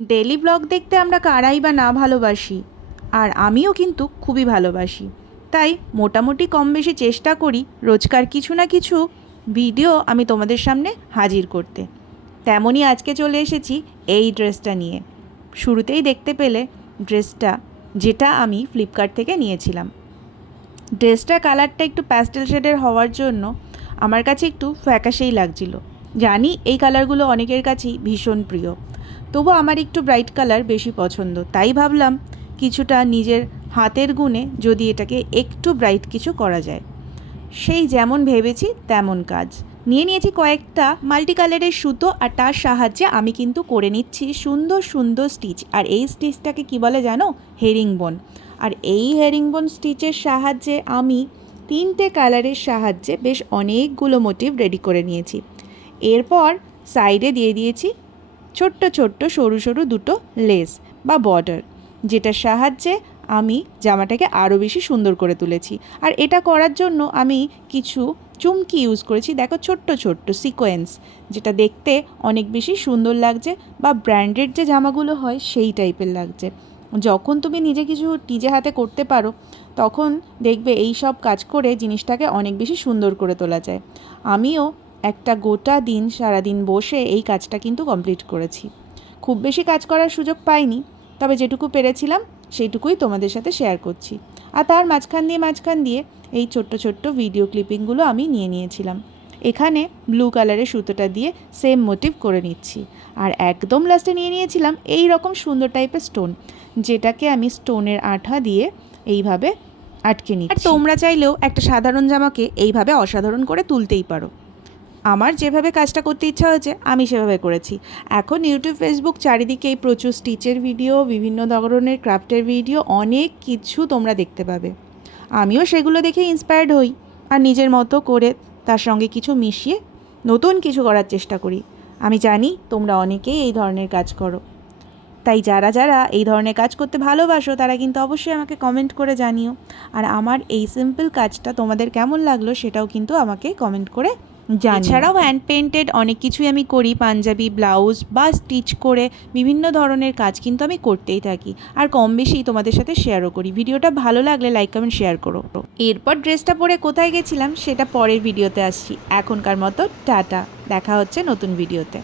Daily blog দেখতে আমরা কারাই বা না ভালোবাসি, আর আমিও কিন্তু খুবই ভালোবাসি। তাই মোটামুটি কম বেশি চেষ্টা করি রোজকার কিছু না কিছু ভিডিও আমি তোমাদের সামনে হাজির করতে। তেমনই আজকে চলে এসেছি এই ড্রেসটা নিয়ে। শুরুতেই দেখতে পেলে ড্রেসটা, যেটা আমি ফ্লিপকার্ট থেকে নিয়েছিলাম। ড্রেসটার কালারটা একটু প্যাস্টেল শেডের হওয়ার জন্য আমার কাছে একটু ফ্যাকাশেই লাগছিল। জানি এই কালারগুলো অনেকের কাছেই ভীষণ প্রিয়, তবু আমার একটু ব্রাইট কালার বেশি পছন্দ। তাই ভাবলাম কিছুটা নিজের হাতের গুণে যদি এটাকে একটু ব্রাইট কিছু করা যায়। সেই যেমন ভেবেছি তেমন কাজ। নিয়েছি কয়েকটা মাল্টি কালারের সুতো, আর তার সাহায্যে আমি কিন্তু করে নিচ্ছি সুন্দর সুন্দর স্টিচ। আর এই স্টিচটাকে কি বলে জানো? হেরিংবোন। আর এই হেরিংবোন স্টিচের সাহায্যে আমি 3টে কালারের সাহায্যে বেশ অনেকগুলো মোটিভ রেডি করে নিয়েছি। এরপর সাইডে দিয়ে দিয়েছি ছোট্ট ছোট্ট সরু সরু দুটো লেস বা বর্ডার, যেটার সাহায্যে আমি জামাটাকে আরও বেশি সুন্দর করে তুলেছি। আর এটা করার জন্য আমি কিছু চুমকি ইউজ করেছি। দেখো, ছোট্ট ছোট্ট সিকোয়েন্স, যেটা দেখতে অনেক বেশি সুন্দর লাগছে, বা ব্র্যান্ডেড যে জামাগুলো হয় সেই টাইপের লাগছে। যখন তুমি নিজে হাতে করতে পারো, তখন দেখবে এই সব কাজ করে জিনিসটাকে অনেক বেশি সুন্দর করে তোলা যায়। আমিও একটা গোটা দিন সারাদিন বসে এই কাজটা কিন্তু কমপ্লিট করেছি। খুব বেশি কাজ করার সুযোগ পাইনি, তবে যেটুকু পেরেছিলাম সেইটুকুই তোমাদের সাথে শেয়ার করছি। আর তার মাঝখান দিয়ে এই ছোট্ট ছোট্ট ভিডিও ক্লিপিংগুলো আমি নিয়েছিলাম। এখানে ব্লু কালারের সুতোটা দিয়ে সেম মোটিভ করে নিচ্ছি। আর একদম লাস্টে নিয়েছিলাম এই রকম সুন্দর টাইপের স্টোন, যেটাকে আমি স্টোনের আঠা দিয়ে এইভাবে আটকে নিচ্ছি। আর তোমরা চাইলেও একটা সাধারণ জামাকে এইভাবে অসাধারণ করে তুলতেই পারো। আমার যেভাবে কাজটা করতে ইচ্ছা হয়েছে আমি সেভাবে করেছি। এখন ইউটিউব, ফেসবুক চারিদিকে এই প্রচুর স্টিচের ভিডিও, বিভিন্ন ধরনের ক্রাফটের ভিডিও, অনেক কিছু তোমরা দেখতে পাবে। আমিও সেগুলো দেখে ইন্সপায়ার্ড হই, আর নিজের মতো করে তার সঙ্গে কিছু মিশিয়ে নতুন কিছু করার চেষ্টা করি। আমি জানি তোমরা অনেকেই এই ধরনের কাজ করো, তাই যারা যারা এই ধরনের কাজ করতে ভালোবাসো তারা কিন্তু অবশ্যই আমাকে কমেন্ট করে জানিও। আর আমার এই সিম্পল কাজটা তোমাদের কেমন লাগলো সেটাও কিন্তু আমাকে কমেন্ট করে জানিও। এছাড়াও হ্যান্ড পেইন্টেড অনেক কিছুই আমি করি, পাঞ্জাবি ব্লাউজ বা স্টিচ করে বিভিন্ন ধরনের কাজ কিন্তু আমি করতেই থাকি, আর কম বেশি তোমাদের সাথে শেয়ারও করি। ভিডিওটা ভালো লাগলে লাইক কমেন্ট শেয়ার করো। এরপর ড্রেসটা পরে কোথায় গেছিলাম সেটা পরের ভিডিওতে আসছি। এখনকার মতো টাটা, দেখা হচ্ছে নতুন ভিডিওতে।